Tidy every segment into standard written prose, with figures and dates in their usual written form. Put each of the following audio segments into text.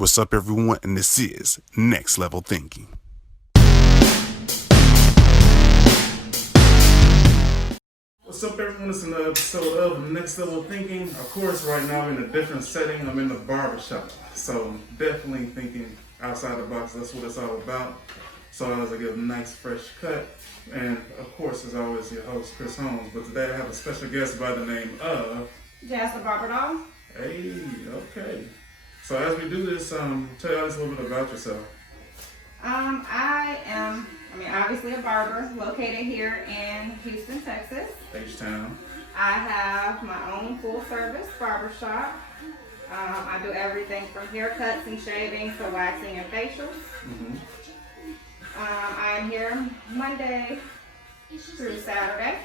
What's up, everyone? And this is Next Level Thinking. What's up, everyone? It's another episode of Next Level Thinking. Of course, right now I'm in a different setting. I'm in the barbershop. So definitely thinking outside the box. That's what it's all about. So I was like, a nice fresh cut. And of course, as always, your host, Chris Holmes. But today I have a special guest by the name of Jas The Barberdoll. Hey, okay. So as we do this, tell us a little bit about yourself. I am obviously a barber located here in Houston, Texas. H-Town. I have my own full service barbershop. I do everything from haircuts and shaving to waxing and facials. Mm-hmm. I am here Monday through Saturday.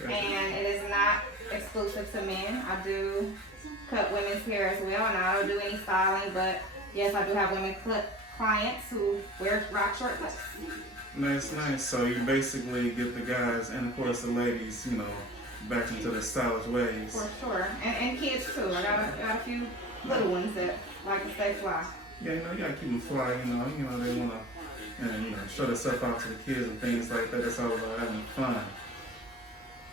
Gotcha. And it is not exclusive to men. I do cut women's hair as well, and I don't do any styling, but yes, I do have women clients who rock short cuts. Nice. So you basically get the guys and of course the ladies, back into the stylish ways. For sure, and kids too. I got a few little ones that like to stay fly. Yeah, you gotta keep them fly. They wanna, show themselves out to the kids and things like that. It's all about having fun,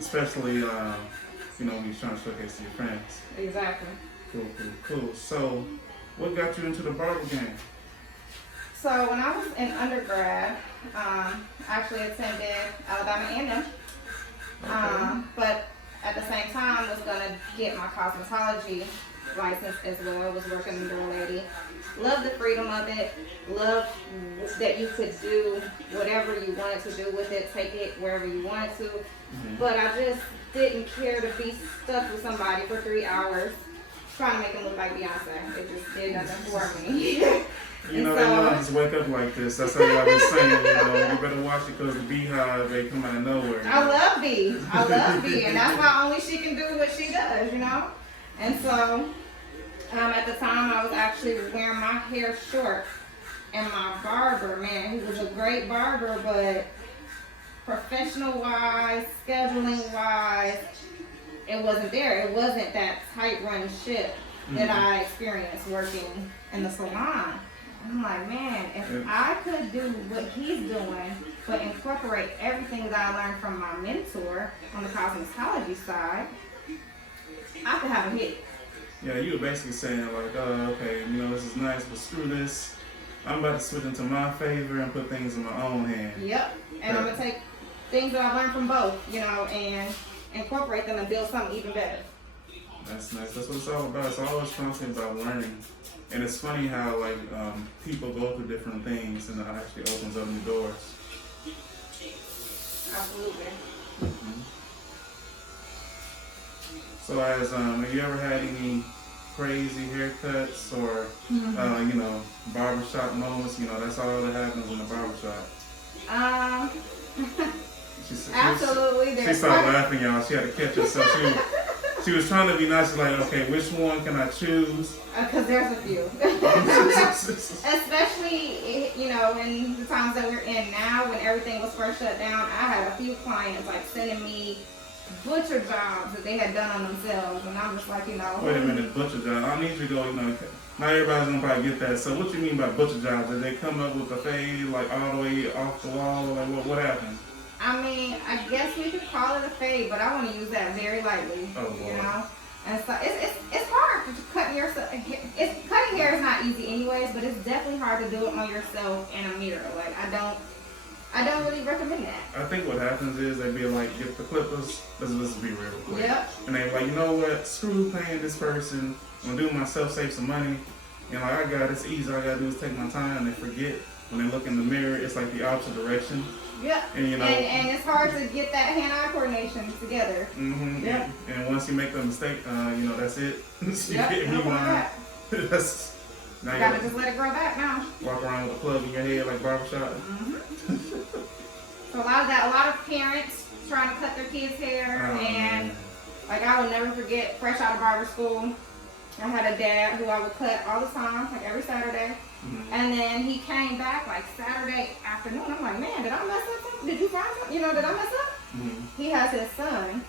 especially when you're trying to showcase to your friends. Exactly. Cool. So, what got you into the barber game? So when I was in undergrad, I actually attended Alabama A&M, Okay. but at the same time was gonna get my cosmetology license as well. Was working under a lady. Loved the freedom of it. Loved that you could do whatever you wanted to do with it. Take it wherever you wanted to. Mm-hmm. But I just didn't care to be stuck with somebody for 3 hours trying to make them look like Beyonce. It just did nothing for me. They want to just wake up like this. That's how y'all been saying, you better watch it because the beehive, they come out of nowhere. I love B, and that's why only she can do what she does, And so, at the time, I was actually wearing my hair short, and my barber, man, he was a great barber, but professional-wise, scheduling-wise, it wasn't there. It wasn't that tight-run ship that I experienced working in the salon. I'm like, man, if I could do what he's doing, but incorporate everything that I learned from my mentor on the cosmetology side, I could have a hit. Yeah, you were basically saying like, okay, this is nice, but screw this. I'm about to switch into my favor and put things in my own hand. Yep, and I'm going to take things that I learned from both, and incorporate them and build something even better. That's nice. That's what it's all about. It's always constantly about learning. And it's funny how people go through different things and it actually opens up new doors. Absolutely. Mm-hmm. So have you ever had any crazy haircuts or, barbershop moments? That's all that happens in the barbershop. Absolutely. She started laughing, y'all. She had to catch herself. She was trying to be nice, like, okay, which one can I choose? Because there's a few. Especially, in the times that we're in now, when everything was first shut down, I had a few clients, sending me butcher jobs that they had done on themselves. And I'm just like, Wait a minute, butcher job. I need you to go, not everybody's going to probably get that. So what you mean by butcher jobs? Did they come up with a fade, all the way off the wall? Or what happened? I guess we could call it a fade, but I want to use that very lightly. Oh, boy. And so it's hard to cutting yourself. Cutting hair is not easy anyways, but it's definitely hard to do it on yourself in a mirror. I don't really recommend that. I think what happens is they be like, get the clippers. Let's be real quick. Yep. And they like, you know what? Screw paying this person. I'm gonna do it myself, save some money. And I got it. It's easy. All I gotta do is take my time. And they forget when they look in the mirror. It's like the opposite direction. Yep. And it's hard to get that hand-eye coordination together. Mm-hmm. Yep. And once you make the mistake, that's it. That's now you gotta just let it grow back now. Walk around with a plug in your head like barbershop. Mm-hmm. So a lot of parents trying to cut their kids' hair, and I will never forget, fresh out of barber school, I had a dad who I would cut all the time, every Saturday. Mm-hmm. And then he came back Saturday afternoon. I'm like, man, did I mess up something? Did you find something? Did I mess up? Mm-hmm. He has his son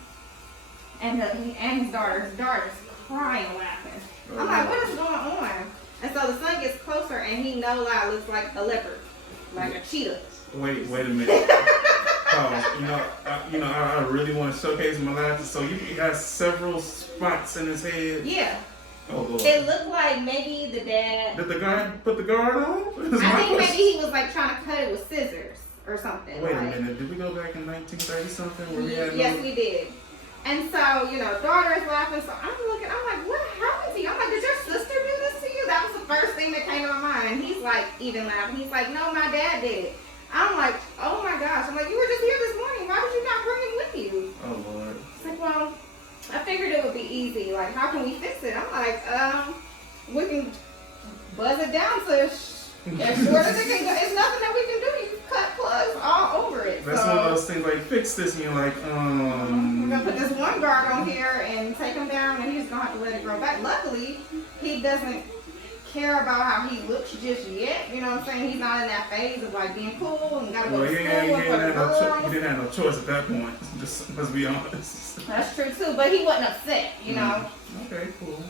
and his daughter. His daughter's crying, laughing. I'm like, what is going on? closer, and he no lie looks like a leopard, like a cheetah. Wait a minute. I really want to showcase my lashes. So you got several spots in his head. Yeah. Oh Lord. It looked like maybe the dad. Did the guy put the guard on? I think maybe he was like trying to cut it with scissors or something. Wait a minute. Did we go back in 1930 something where we had? Yes, we did. And so, daughter is laughing. So I'm looking. I'm like, what happened to you? I'm like, did your sister do this to you? That was the first thing that came to my mind. And he's like, even laughing. He's like, no, my dad did. I'm like, oh my gosh. I'm like, you were just here this morning. Why did you not bring him with you? Oh Lord. It's like, well, I figured it would be easy. Like, how can we fix it? I'm like, we can buzz it down to as short as it can go. It's nothing that we can do. You can cut plugs all over it. That's one of those things like, fix this, and you're like, we're gonna put this one guard on here and take him down, and he's gonna have to let it grow back. Luckily, he doesn't care about how he looks just yet. You know what I'm saying? He's not in that phase of like being cool and gotta go to school and for the girls. He didn't have no choice at that point. Just let's be honest. That's true too, but he wasn't upset, know. Okay, cool.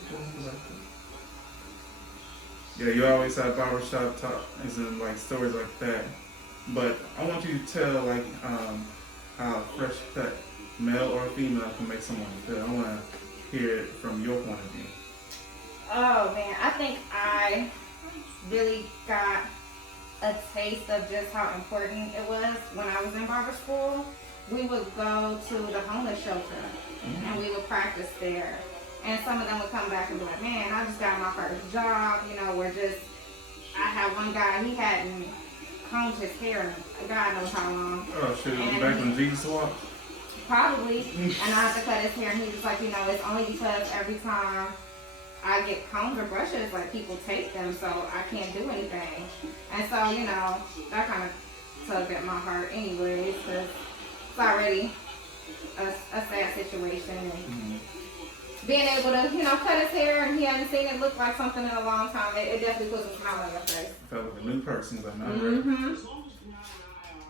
Yeah, you always have barbershop talk, as in like stories like that. But I want you to tell like how a fresh cut, male or female, can make someone feel. I want to hear it from your point of view. Oh man, I think I really got a taste of just how important it was when I was in barber school. We would go to the homeless shelter and we would practice there. And some of them would come back and be like, man, I just got my first job. I had one guy, he hadn't combed his hair in God knows how long. Oh shit, back when Jesus walked? Probably. And I had to cut his hair, and he was like, it's only because every time I get combs or brushes, like people take them, so I can't do anything. And so, that kind of tugged at my heart anyways, because it's already a sad situation. And being able to, cut his hair and he hadn't seen it look like something in a long time, it definitely puts a smile on your face. Felt like a new person, like, now I'm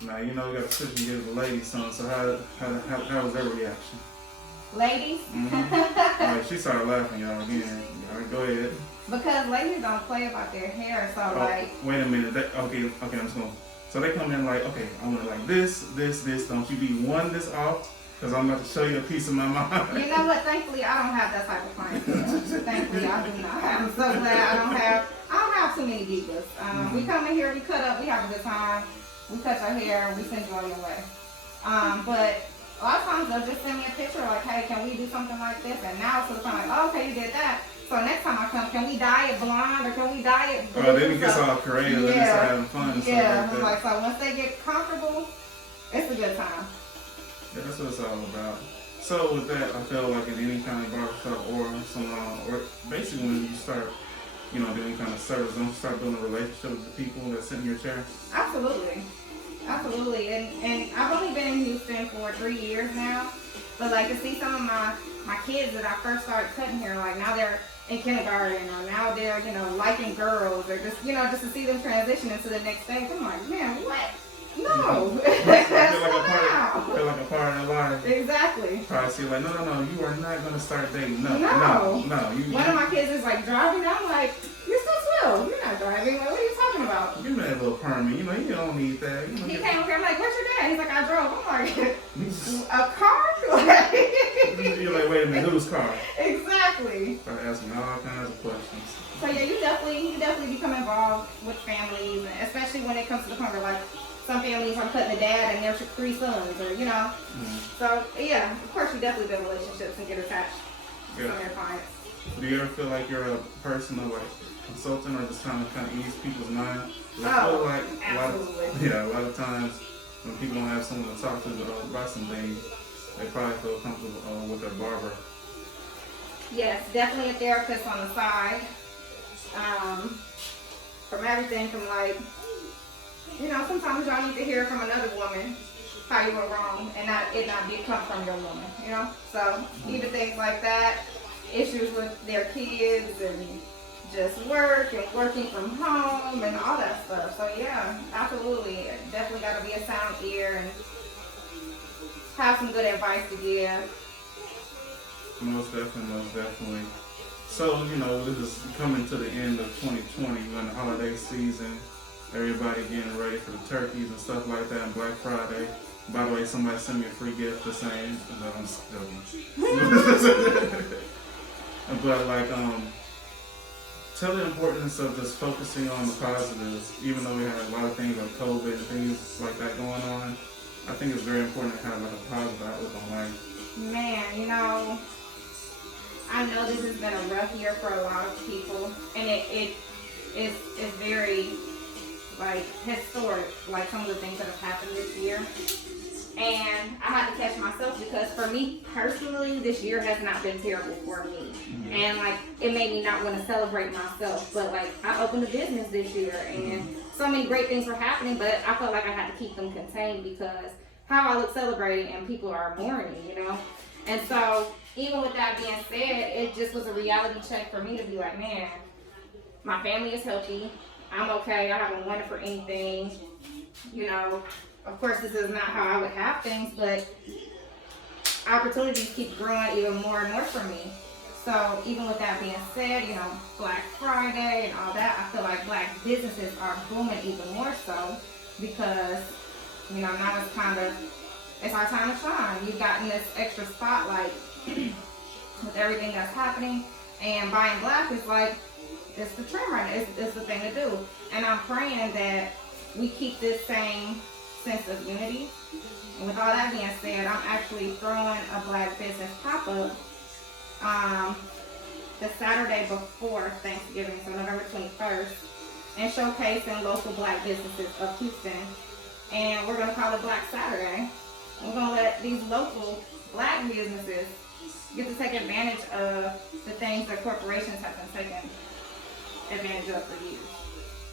ready. Now, we got to switch and give the ladies some, so how was their reaction? Ladies? Alright, she started laughing, y'all, again. Alright, go ahead. Because ladies don't play about their hair, so wait a minute. Okay, I'm just going. So they come in like, okay, I want it like this. Don't you be one this off, because I'm about to show you a piece of my mind. You know what? Thankfully, I don't have that type of clientele. Thankfully, I do not. I'm so glad I don't have too many divas. We come in here, we cut up, we have a good time. We cut your hair, we send you on your way. But a lot of times they'll just send me a picture like, hey, can we do something like this? And now it's kind of like, oh, okay, you did that. So next time I come, can we dye it blonde or can we dye it blue? Oh, then it gets all creative. Then they start having fun and stuff like that. So once they get comfortable, it's a good time. Yeah, that's what it's all about. So with that, I feel like in any kind of barbershop or salon, or basically when you start, doing any kind of service, don't you start building a relationship with the people that sit in your chair? Absolutely. And I've only been in Houston for 3 years now. But like to see some of my kids that I first started cutting hair, like now they're in kindergarten or now they're, liking girls or just to see them transition into the next stage. I'm like, man, what? No. feel like a part of their life. Exactly. Probably see like, no, you are not going to start dating. No. One of my kids is like driving. I'm like, you're so slow. You're not driving. Like, what are you talking about? Give me that little permit. You don't need that. He came over here. I'm like, where's your dad? He's like, I drove. I'm like, a car? You're like, wait a minute, whose car? Exactly. Start asking all kinds of questions. So yeah, you definitely become involved with families, especially when it comes to the point where like some families are cutting the dad and their 3 sons, or So yeah, of course you definitely build relationships and get attached to some of your clients. Do you ever feel like you're a person of like consultant or just trying to kind of ease people's mind? I feel like absolutely. A lot of times when people don't have someone to talk to about some things, they probably feel comfortable with their barber. Yes, definitely a therapist on the side. From everything from like, sometimes y'all need to hear from another woman how you were wrong and it not be come from your woman, So even things like that, issues with their kids and just work and working from home and all that stuff. So yeah, absolutely. Definitely got to be a sound ear and have some good advice to give. Most definitely. So, you know, this is coming to the end of 2020, when the holiday season, everybody getting ready for the turkeys and stuff like that, and Black Friday. By the way, somebody sent me a free gift the same. No, I'm just joking. But like, tell the importance of just focusing on the positives, even though we have a lot of things like COVID and things like that going on. I think it's very important to have like a positive outlook on life. Man, you know, I know this has been a rough year for a lot of people, and it is very like historic, like some of the things that have happened this year. And I had to catch myself because for me personally, this year has not been terrible for me. Mm-hmm. And like it made me not want to celebrate myself. But like I opened a business this year and so many great things were happening, but I felt like I had to keep them contained because how I look celebrating and people are mourning, you know? And so even with that being said, it just was a reality check for me to be like, man, my family is healthy. I'm okay. I haven't wanted for anything, you know. Of course, this is not how I would have things, but opportunities keep growing even more and more for me. So even with that being said, you know, Black Friday and all that, I feel like Black businesses are booming even more so because, you know, now it's our time to shine. You've gotten this extra spotlight with everything that's happening, and buying Black is like, it's the trend right now. It's the thing to do. And I'm praying that we keep this same sense of unity. And with all that being said, I'm actually throwing a Black business pop-up the Saturday before Thanksgiving, so November 21st, and showcasing local Black businesses of Houston. And we're going to call it Black Saturday. We're going to let these local Black businesses get to take advantage of the things that corporations have been taking advantage of for years.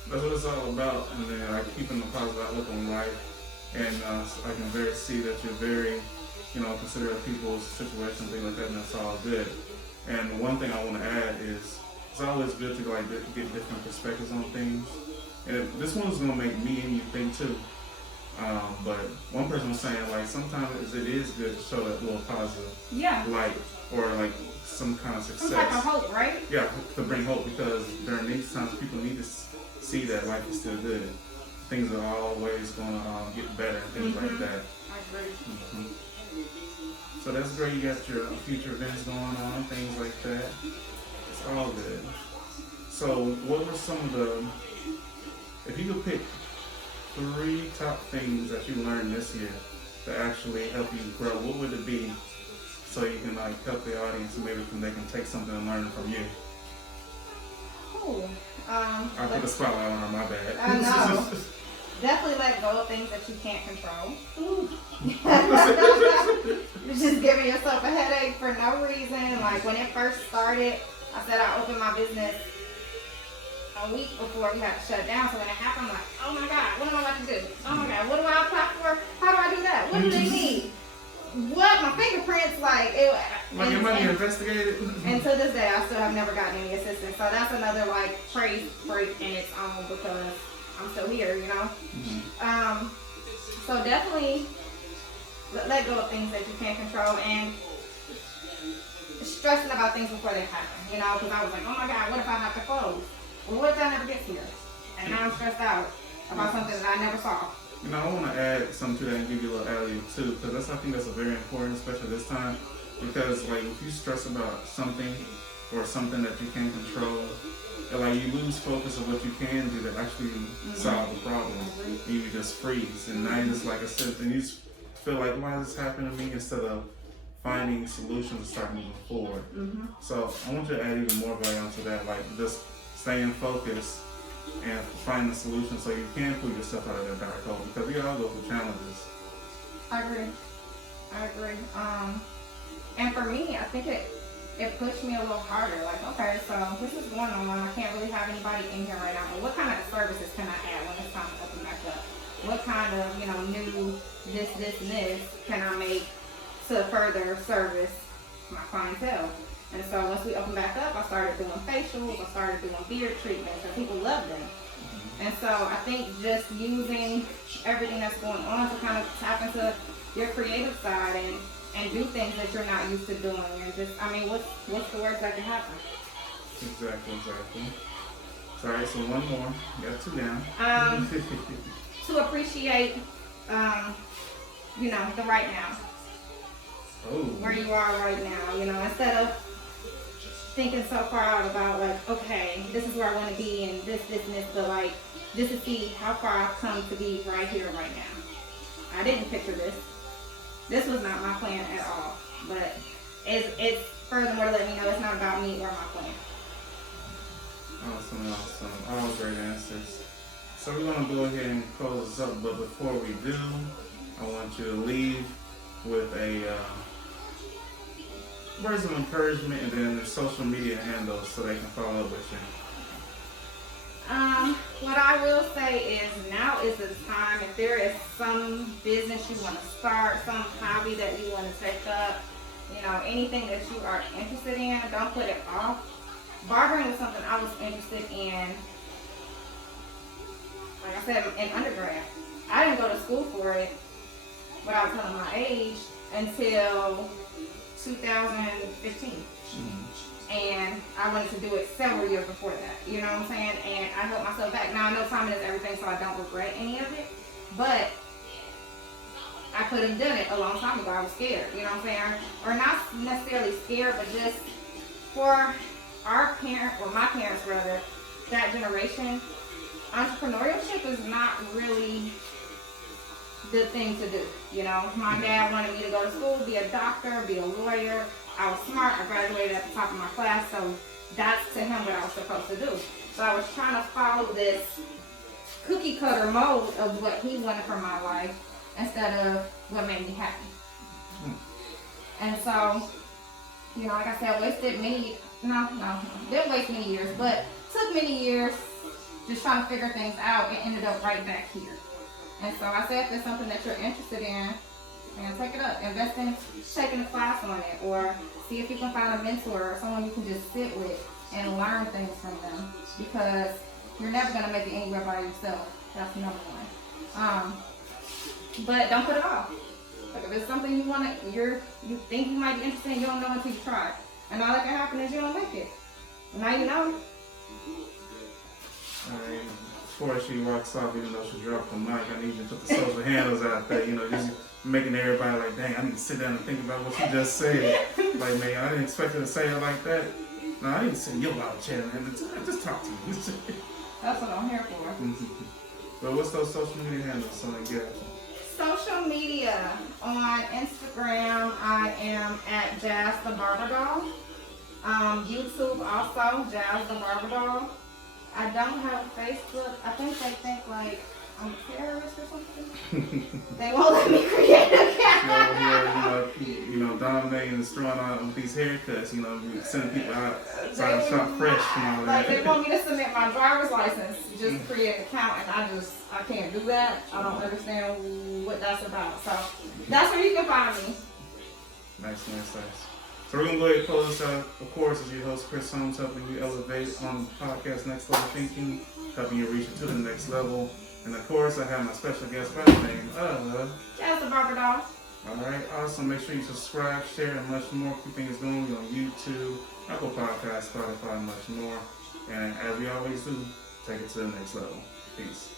That's what it's all about, and then like keeping the positive outlook on life. And I can very see that you're very, you know, considerate of people's situation, things like that, and that's all good. And one thing I want to add is it's always good to like get different perspectives on things. And this one's gonna make me and you think too. But one person was saying like sometimes it is good to show that little positive light or like some kind of success. Some type of hope, right? Yeah, to bring hope, because during these times people need to see that life is still good. Things are always going to get better and things like that. I agree. So that's great. You got your future events going on, things like that. It's all good. So what were some of the, if you could pick 3 top things that you learned this year that actually help you grow, what would it be? So you can like help the audience and maybe they can take something and learn from you. Cool. I put a spotlight on her, my bad. I know. Definitely let go of things that you can't control. You're just giving yourself a headache for no reason. Like when it first started, I said I opened my business a week before we had to shut down. So when it happened, I'm like, oh my God, what am I about to do? Oh my God, what do I apply for? How do I do that? What do they need? What? My fingerprints, like it. Like it might be investigated. And to this day, I still have never gotten any assistance. So that's another like praise break in its own because I'm still here, you know. So definitely let go of things that you can't control and stressing about things before they happen, you know. Because I was like, oh my God, what if I have to close? Well, what if that never gets here? And now I'm stressed out about something that I never saw. You know, I want to add something to that and give you a little alley too, because I think that's a very important, especially this time. Because like if you stress about something or something that you can't control, like you lose focus of what you can do to actually solve the problem. And you just freeze, and now you're just like a symptom. You just feel like, why is this happening to me? Instead of finding solutions and start moving forward. So I want you to add even more value onto that, like just staying focused and find the solution so you can pull yourself out of that dark hole, because we all go through challenges. I agree. And for me, I think it pushed me a little harder. Like, okay, so this is going on. I can't really have anybody in here right now. But what kind of services can I add when it's time to open back up? What kind of, you know, new this, and this can I make to further service my clientele? And so once we opened back up, I started doing facials, I started doing beard treatments, and people loved them. And so I think just using everything that's going on to kind of tap into your creative side and do things that you're not used to doing, and just, I mean, what's the worst that can happen? Exactly. So, all right, so one more. You got 2 down. To appreciate, the right now. Oh. Where you are right now, instead of thinking so far out about like, okay, this is where I want to be and this, but like, just to see how far I've come to be right here, right now. I didn't picture this. This was not my plan at all, but it's furthermore to let me know it's not about me or my plan. Awesome. All great answers. So we're going to go ahead and close this up, but before we do, I want you to leave with a words of encouragement and then their social media handles so they can follow up with you. What I will say is now is the time. If there is some business you want to start, some hobby that you want to take up, anything that you are interested in, don't put it off. Barbering was something I was interested in, like I said, in undergrad. I didn't go to school for it without telling my age until 2015. And I wanted to do it several years before that, you know what I'm saying? And I held myself back. Now I know timing is everything, so I don't regret any of it. But I could have done it a long time ago. I was scared, you know what I'm saying? Or not necessarily scared, but just for our parents, or my parents rather, that generation, entrepreneurship is not really the thing to do. My dad wanted me to go to school, be a doctor, be a lawyer. I was smart. I graduated at the top of my class, so that's to him what I was supposed to do. So I was trying to follow this cookie cutter mode of what he wanted for my life instead of what made me happy. And so, like I said, didn't waste many years, but took many years just trying to figure things out and ended up right back here. And so I said, if there's something that you're interested in, and take it up. Invest in taking a class on it, or see if you can find a mentor or someone you can just sit with and learn things from them. Because you're never gonna make it anywhere by yourself. That's number one. But don't put it off. Like if it's something you think you might be interested in, you don't know until you try it. And all that can happen is you don't make it. Now you know. Alright, before she walks off, even though she dropped the mic, I need you to put the social handles out there, just making everybody like, dang, I need to sit down and think about what she just said. Like, man, I didn't expect her to say it like that. No, I didn't say you about chatting him. Just talk to me. That's what I'm here for. But what's those social media handles so they get at you? Social media. On Instagram, I am at Jas The Barberdoll. YouTube also, Jas The Barberdoll. I don't have Facebook. I think they think like I'm a terrorist or something. They won't let me create an account. Dominating and throwing out these haircuts, sending people out trying to shop fresh and all that. Like they want me to submit my driver's license just to create an account, and I can't do that. I don't understand what that's about. So that's where you can find me. Nice. So we're going to go ahead and close this out. Of course, as your host, Chris Holmes, helping you elevate on the podcast Next Level Thinking, helping you reach it to the next level. And of course, I have my special guest by the name of Jas The Barberdoll. Alright, awesome. Make sure you subscribe, share, and much more. Keep things going. We're on YouTube, Apple Podcasts, Spotify, and much more. And as we always do, take it to the next level. Peace.